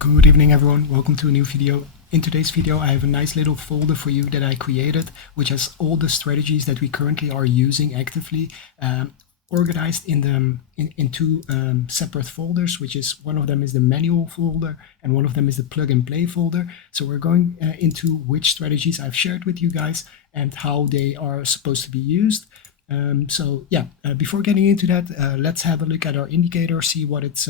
Good evening everyone, welcome to a new video. In today's video I have a nice little folder for you that I created, which has all the strategies that we currently are using actively, organized in two separate folders, which is one of them is the manual folder and one of them is the plug and play folder. So we're going into which strategies I've shared with you guys and how they are supposed to be used. Before getting into that, let's have a look at our indicator, see what it's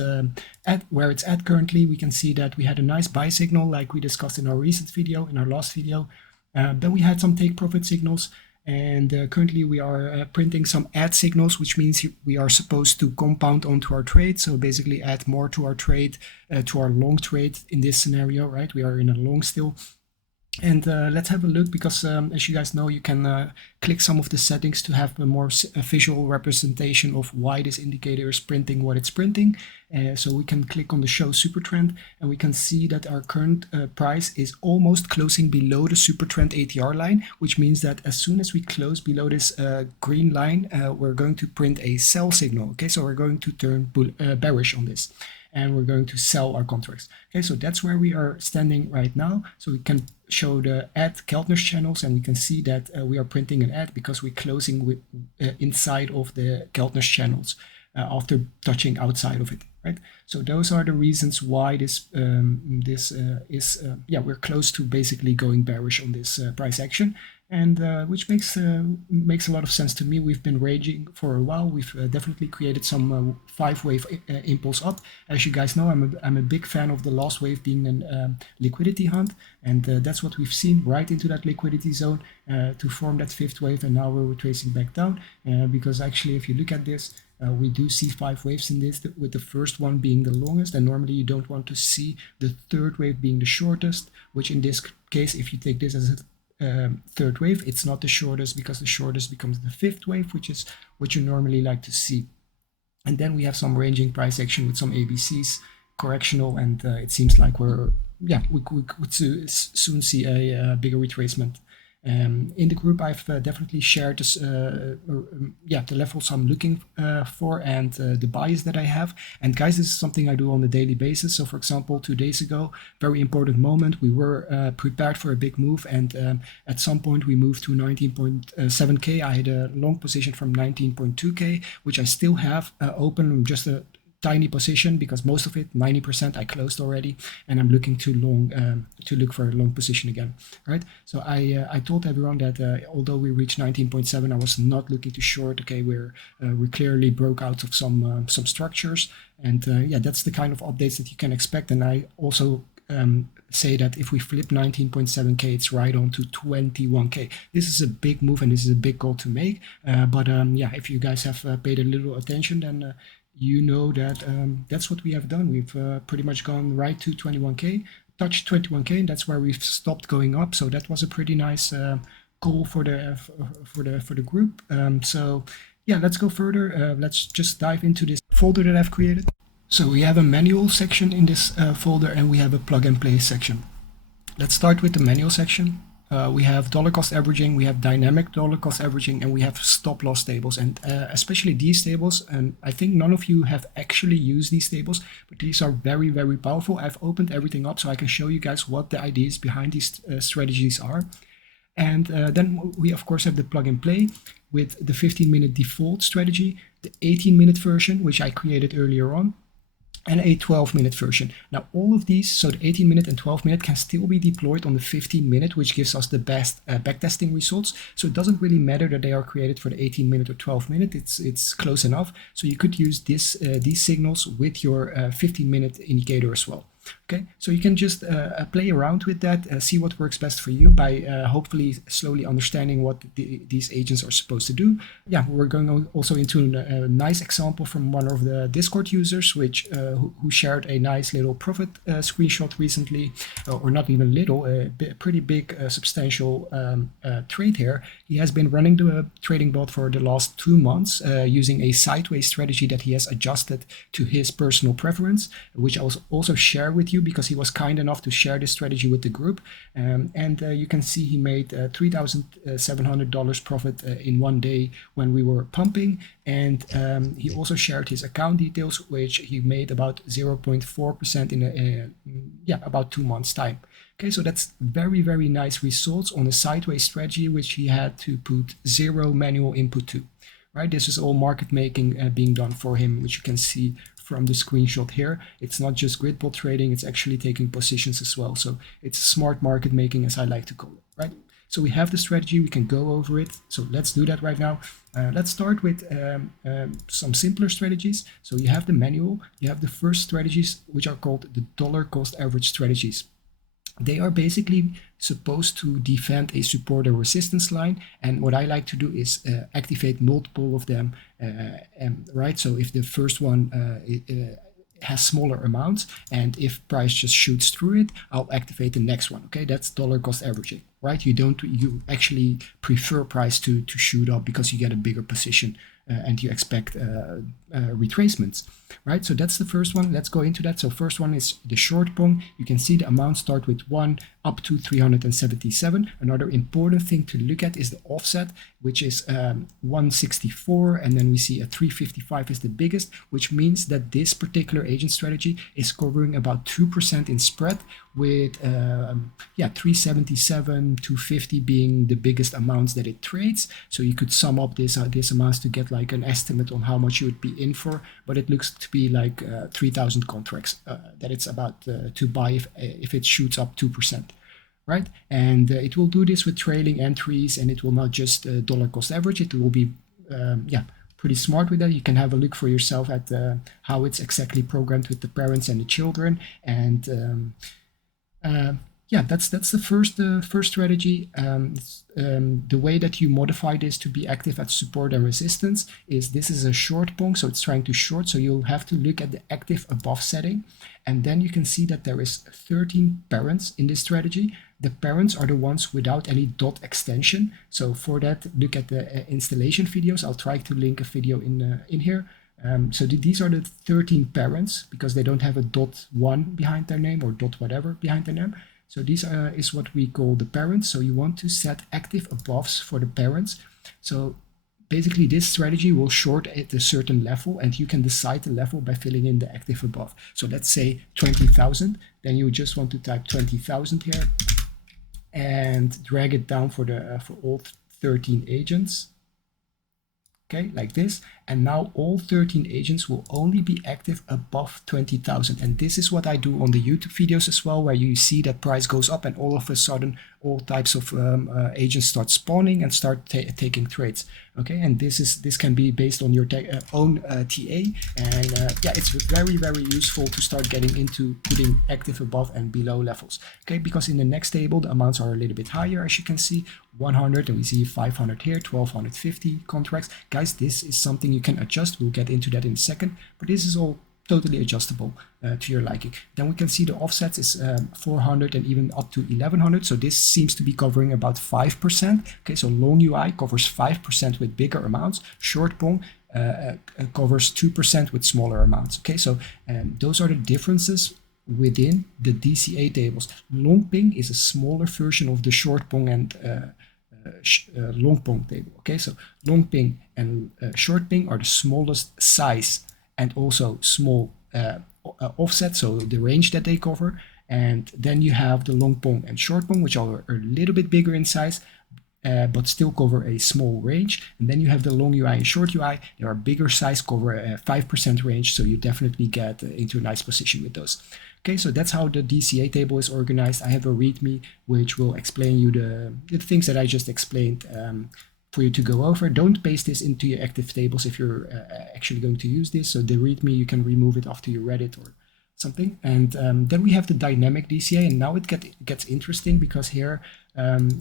at, where it's at currently. We can see that we had a nice buy signal like we discussed in our recent video, in our last video. Then we had some take profit signals, and currently we are printing some add signals, which means we are supposed to compound onto our trade. So basically add more to our trade, to our long trade in this scenario, right? We are in a long still. And let's have a look, because as you guys know, you can click some of the settings to have a more visual representation of why this indicator is printing what it's printing. So we can click on the show super trend and we can see that our current price is almost closing below the super trend ATR line, which means that as soon as we close below this green line, we're going to print a sell signal. Okay, so we're going to turn bearish on this, and we're going to sell our contracts. Okay, so that's where we are standing right now. So we can show the add Keltner's channels, and we can see that we are printing an add because we're closing with inside of the Keltner's channels after touching outside of it, right? So those are the reasons why this we're close to basically going bearish on this price action, and which makes a lot of sense to me. We've been raging for a while. We've definitely created some 5-wave impulse up. As you guys know, I'm a big fan of the last wave being a liquidity hunt, and that's what we've seen, right into that liquidity zone to form that 5th wave, and now we're retracing back down because actually if you look at this, we do see 5 waves in this, with the first one being the longest, and normally you don't want to see the 3rd wave being the shortest, which in this case, if you take this as a 3rd wave, it's not the shortest, because the shortest becomes the 5th wave, which is what you normally like to see. And then we have some ranging price action with some ABCs, correctional, and it seems like we could soon see a bigger retracement. In the group, I've definitely shared this, the levels I'm looking for, and the bias that I have. And guys, this is something I do on a daily basis. So for example, 2 days ago, very important moment, we were prepared for a big move, and at some point we moved to 19.7k. I had a long position from 19.2k, which I still have open, just a tiny position, because most of it, 90%, I closed already, and I'm looking to look for a long position again, right? So I told everyone that although we reached 19.7, I was not looking to short. Okay, we clearly broke out of some structures, and that's the kind of updates that you can expect. And I also say that if we flip 19.7k, it's right on to 21k. This is a big move, and this is a big goal to make. If you guys have paid a little attention, then you know that that's what we have done. We've pretty much gone right to 21k, touched 21k, and that's where we've stopped going up. So that was a pretty nice goal for the group. Let's go further. Let's just dive into this folder that I've created. So we have a manual section in this folder, and we have a plug and play section. Let's start with the manual section. We have dollar cost averaging, we have dynamic dollar cost averaging, and we have stop loss tables. And especially these tables, and I think none of you have actually used these tables, but these are very, very powerful. I've opened everything up so I can show you guys what the ideas behind these strategies are. And then we of course have the plug and play with the 15-minute default strategy, the 18-minute version, which I created earlier on, and a 12-minute version. Now all of these, so the 18-minute and 12-minute, can still be deployed on the 15-minute, which gives us the best backtesting results. So it doesn't really matter that they are created for the 18-minute or 12-minute. It's close enough. So you could use these signals with your 15-minute indicator as well. Okay, so you can just play around with that, see what works best for you by hopefully slowly understanding what these agents are supposed to do. Yeah, we're going also into a nice example from one of the Discord users, who shared a nice little profit screenshot recently, or not even little, a pretty big substantial trade here. He has been running the Tradingbot for the last 2 months using a sideways strategy that he has adjusted to his personal preference, which I'll also share with you you because he was kind enough to share this strategy with the group. And you can see he made $3,700 profit in one day when we were pumping. And he also shared his account details, which he made about 0.4% in about 2 months time. Okay, so that's very, very nice results on a sideways strategy, which he had to put 0 manual input to. Right, this is all market making being done for him, which you can see from the screenshot here. It's not just grid bot trading, it's actually taking positions as well. So it's smart market making, as I like to call it, right? So we have the strategy, we can go over it. So let's do that right now. Let's start with some simpler strategies. So you have the manual, you have the first strategies, which are called the dollar cost average strategies. They are basically supposed to defend a support or resistance line. And what I like to do is activate multiple of them, right? So if the first one has smaller amounts, and if price just shoots through it, I'll activate the next one. Okay, that's dollar cost averaging, right? You actually prefer price to shoot up because you get a bigger position and you expect retracements, right? So that's the first one. Let's go into that. So first one is the short pong. You can see the amount start with 1 up to 377. Another important thing to look at is the offset, which is 164, and then we see a 355 is the biggest, which means that this particular agent strategy is covering about 2% in spread, with 377, 250 being the biggest amounts that it trades. So you could sum up this amounts to get like an estimate on how much you would be in for, but it looks to be like 3,000 contracts that it's about to buy if it shoots up 2%. Right, and it will do this with trailing entries, and it will not just dollar cost average. It will be pretty smart with that. You can have a look for yourself at how it's exactly programmed with the parents and the children. And that's the first strategy. The way that you modify this to be active at support and resistance is this is a short pong, so it's trying to short. So you'll have to look at the active above setting, and then you can see that there is 13 parents in this strategy. The parents are the ones without any dot extension. So for that, look at the installation videos. I'll try to link a video in here. So these are the 13 parents because they don't have a .1 behind their name or dot whatever behind their name. So these is what we call the parents. So you want to set active aboves for the parents. So basically this strategy will short at a certain level, and you can decide the level by filling in the active above. So let's say 20,000, then you just want to type 20,000 here and drag it down for all 13 agents. Okay, like this. And now all 13 agents will only be active above 20,000. And this is what I do on the YouTube videos as well, where you see that price goes up and all of a sudden all types of agents start spawning and start taking trades. Okay, and this can be based on your own TA. And it's very, very useful to start getting into putting active above and below levels. Okay, because in the next table, the amounts are a little bit higher, as you can see, 100, and we see 500 here, 1250 contracts. Guys, this is something you can adjust. We'll get into that in a second, but this is all totally adjustable to your liking. Then we can see the offsets is 400 and even up to 1100. So this seems to be covering about 5%. Okay, so long UI covers 5% with bigger amounts. Short pong covers 2% with smaller amounts. Okay, so those are the differences within the DCA tables. Long ping is a smaller version of the short pong and long pong table. Okay, so long ping and short ping are the smallest size and also small offset, so the range that they cover. And then you have the long pong and short pong, which are a little bit bigger in size, but still cover a small range. And then you have the long UI and short UI. They are bigger size, cover a 5% range, so you definitely get into a nice position with those. Okay, so that's how the DCA table is organized. I have a README which will explain you the things that I just explained for you to go over. Don't paste this into your active tables if you're actually going to use this. So the README, you can remove it after you read it or something. And then we have the dynamic DCA, and now it gets interesting because here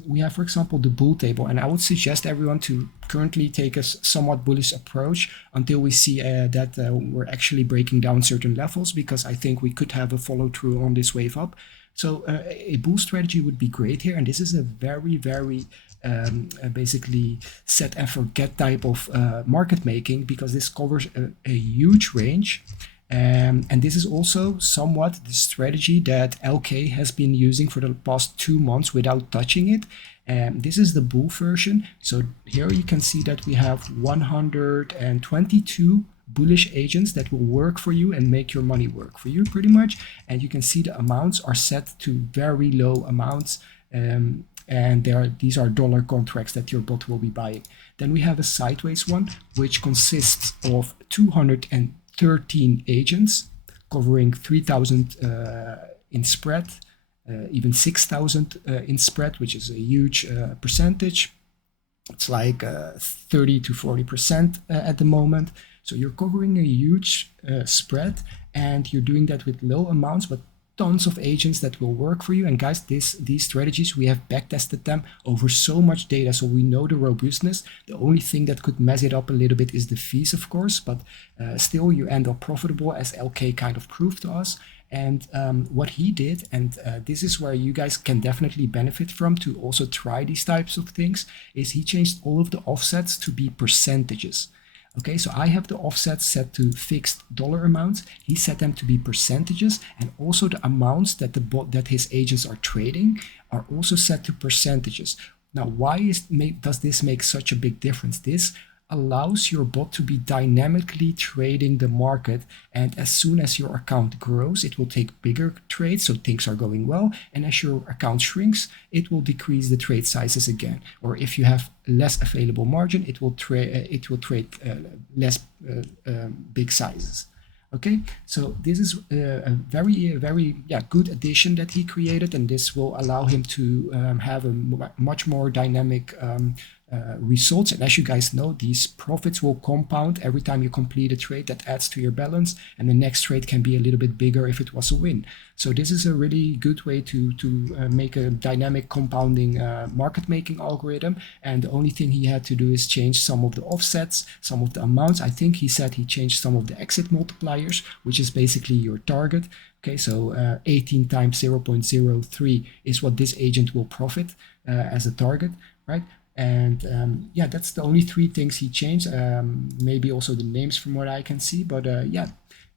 we have, for example, the bull table, and I would suggest everyone to currently take a somewhat bullish approach until we see that we're actually breaking down certain levels, because I think we could have a follow through on this wave up. So a bull strategy would be great here, and this is a very, very basically set and forget type of market making, because this covers a huge range. And this is also somewhat the strategy that LK has been using for the past 2 months without touching it. This is the bull version. So here you can see that we have 122 bullish agents that will work for you and make your money work for you pretty much. And you can see the amounts are set to very low amounts. And these are dollar contracts that your bot will be buying. Then we have a sideways one, which consists of 213 agents covering 3,000 in spread, even 6,000 in spread, which is a huge percentage. It's like 30 to 40% at the moment. So you're covering a huge spread, and you're doing that with low amounts, but tons of agents that will work for you. And guys, these strategies, we have backtested them over so much data, so we know the robustness. The only thing that could mess it up a little bit is the fees, of course, but still you end up profitable, as LK kind of proved to us. And what he did, and this is where you guys can definitely benefit from to also try these types of things, is he changed all of the offsets to be percentages. Okay, so I have the offsets set to fixed dollar amounts. He set them to be percentages, and also the amounts that that his agents are trading are also set to percentages. Now, why does this make such a big difference? This allows your bot to be dynamically trading the market, and as soon as your account grows, it will take bigger trades, so things are going well, and as your account shrinks, it will decrease the trade sizes again. Or if you have less available margin, it will trade less big sizes. Okay, so this is a very good addition that he created, and this will allow him to have a much more dynamic results. And as you guys know, these profits will compound every time you complete a trade that adds to your balance, and the next trade can be a little bit bigger if it was a win. So this is a really good way to make a dynamic compounding market making algorithm. And the only thing he had to do is change some of the offsets, some of the amounts. I think he said he changed some of the exit multipliers, which is basically your target. Okay, so 18 times 0.03 is what this agent will profit as a target, right? And yeah, that's the only three things he changed. Maybe also the names from what I can see, but yeah,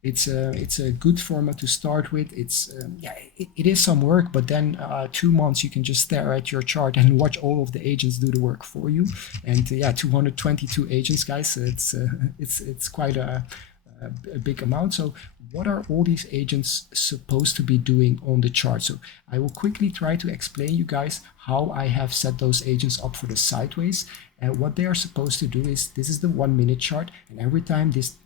it's a good format to start with. It's yeah, it is some work, but then 2 months you can just stare at your chart and watch all of the agents do the work for you. And yeah, 222 agents, guys. It's quite a big amount. So what are all these agents supposed to be doing on the chart? So I will quickly try to explain you guys how I have set those agents up for the sideways. What they are supposed to do is, this is the 1 minute chart, and every time this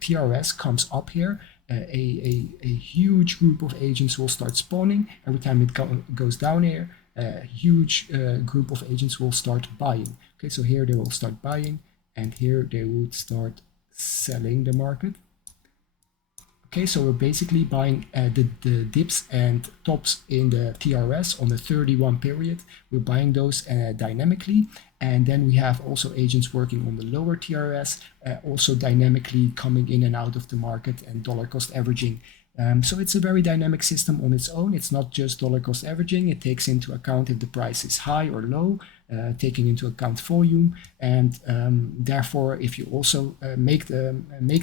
TRS comes up here, a huge group of agents will start spawning. Every time it goes down here, a huge group of agents will start buying. Okay, so here they will start buying, and here they would start selling the market. Okay, so we're basically buying the dips and tops in the TRS on the 31 period. We're buying those dynamically. And then we have also agents working on the lower TRS, also dynamically coming in and out of the market and dollar cost averaging. So it's a very dynamic system on its own. It's not just dollar cost averaging. It takes into account if the price is high or low, taking into account volume, and therefore, if you also make the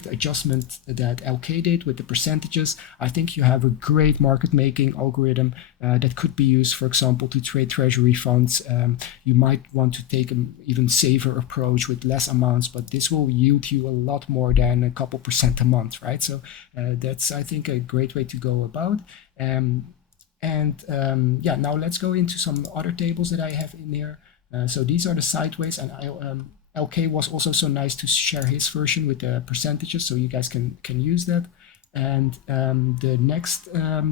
adjustment that LK did with the percentages, I think you have a great market making algorithm that could be used, for example, to trade treasury funds. You might want to take an even safer approach with less amounts, but this will yield you a lot more than a couple percent a month, right? So that's, I think, a great way to go about. Yeah, now let's go into some other tables that I have in here. So these are the sideways, and LK was also so nice to share his version with the percentages, so you guys can use that. And the next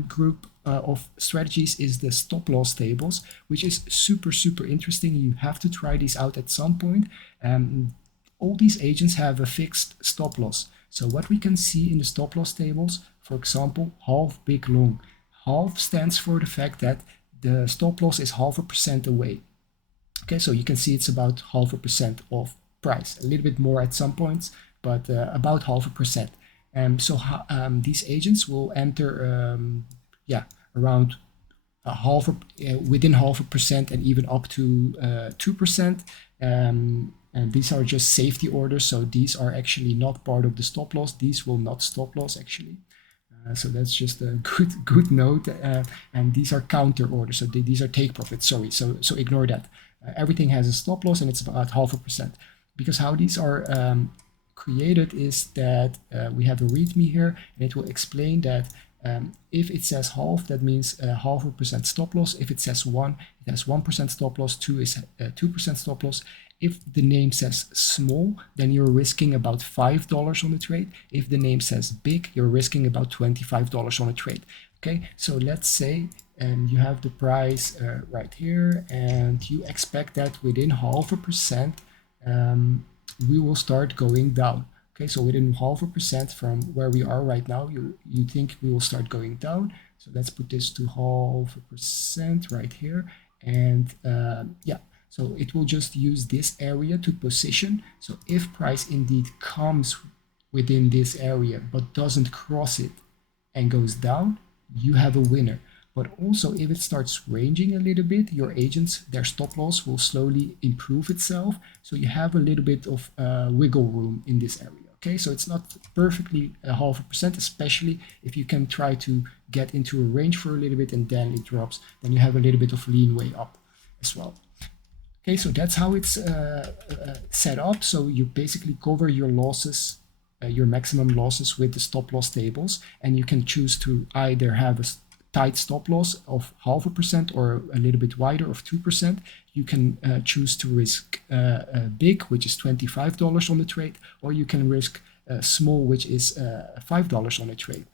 group of strategies is the stop loss tables, which is super interesting. You have to try these out at some point. All these agents have a fixed stop loss. So what we can see in the stop loss tables, for example, half big long. Half stands for the fact that the stop loss is 0.5% away. Okay, so you can see it's about 0.5% of price, a little bit more at some points, but about 0.5%. So these agents will enter, yeah, around within 0.5% and even up to 2%. And these are just safety orders, so these are actually not part of the stop loss. These will not stop loss actually. So that's just a good note. And these are counter orders, so these are take profits. Sorry, so ignore that. Everything has a stop loss, and it's about 0.5%. Because how these are created is that we have a README here, and it will explain that if it says half, that means 0.5% stop loss. If it says 1, it has 1% stop loss. 2 is 2% stop loss. If the name says small, then you're risking about $5 on the trade. If the name says big, you're risking about $25 on a trade. Okay, so let's say you have the price right here, and you expect that within 0.5%, we will start going down. Okay, so within 0.5% from where we are right now, you think we will start going down. So let's put this to 0.5% right here, and yeah. So it will just use this area to position. So if price indeed comes within this area but doesn't cross it and goes down, you have a winner. But also if it starts ranging a little bit, your agents, their stop loss will slowly improve itself. So you have a little bit of wiggle room in this area. Okay, so it's not perfectly 0.5%, especially if you can try to get into a range for a little bit and then it drops, then you have a little bit of leeway up as well. Okay, so that's how it's set up. So you basically cover your losses, your maximum losses with the stop loss tables, and you can choose to either have a tight stop loss of 0.5% or a little bit wider of 2%. You can choose to risk big, which is $25 on the trade, or you can risk small, which is $5 on a trade.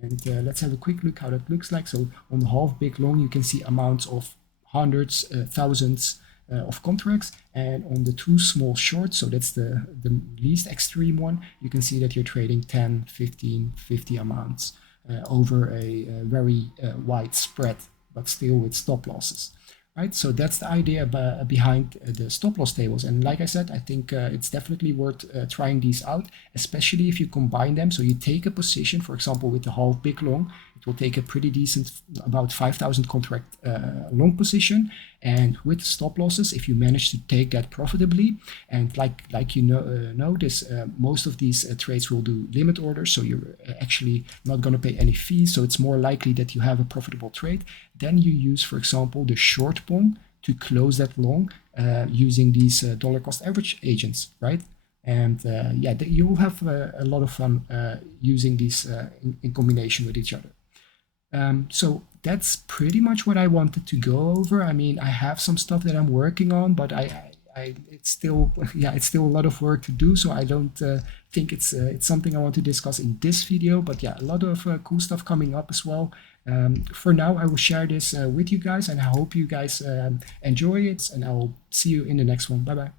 And let's have a quick look how that looks like. So on the half big long, you can see amounts of hundreds, thousands of contracts, and on the two small shorts, so that's the least extreme one, you can see that you're trading 10, 15, 50 amounts over a very wide spread, but still with stop losses. Right, so that's the idea behind the stop loss tables. And like I said, I think it's definitely worth trying these out, especially if you combine them. So you take a position, for example, with the half big long, it will take a pretty decent, about 5,000 contract long position. And with stop losses, if you manage to take that profitably, and like you know this, most of these trades will do limit orders, so you're actually not going to pay any fees, so it's more likely that you have a profitable trade. Then you use, for example, the short pong to close that long using these dollar cost average agents, right? And yeah, you will have a lot of fun using these in combination with each other. So that's pretty much what I wanted to go over. I mean, I have some stuff that I'm working on, but it's still, yeah, it's still a lot of work to do. So I don't think it's something I want to discuss in this video, but yeah, a lot of cool stuff coming up as well. For now, I will share this with you guys, and I hope you guys enjoy it, and I will see you in the next one. Bye bye.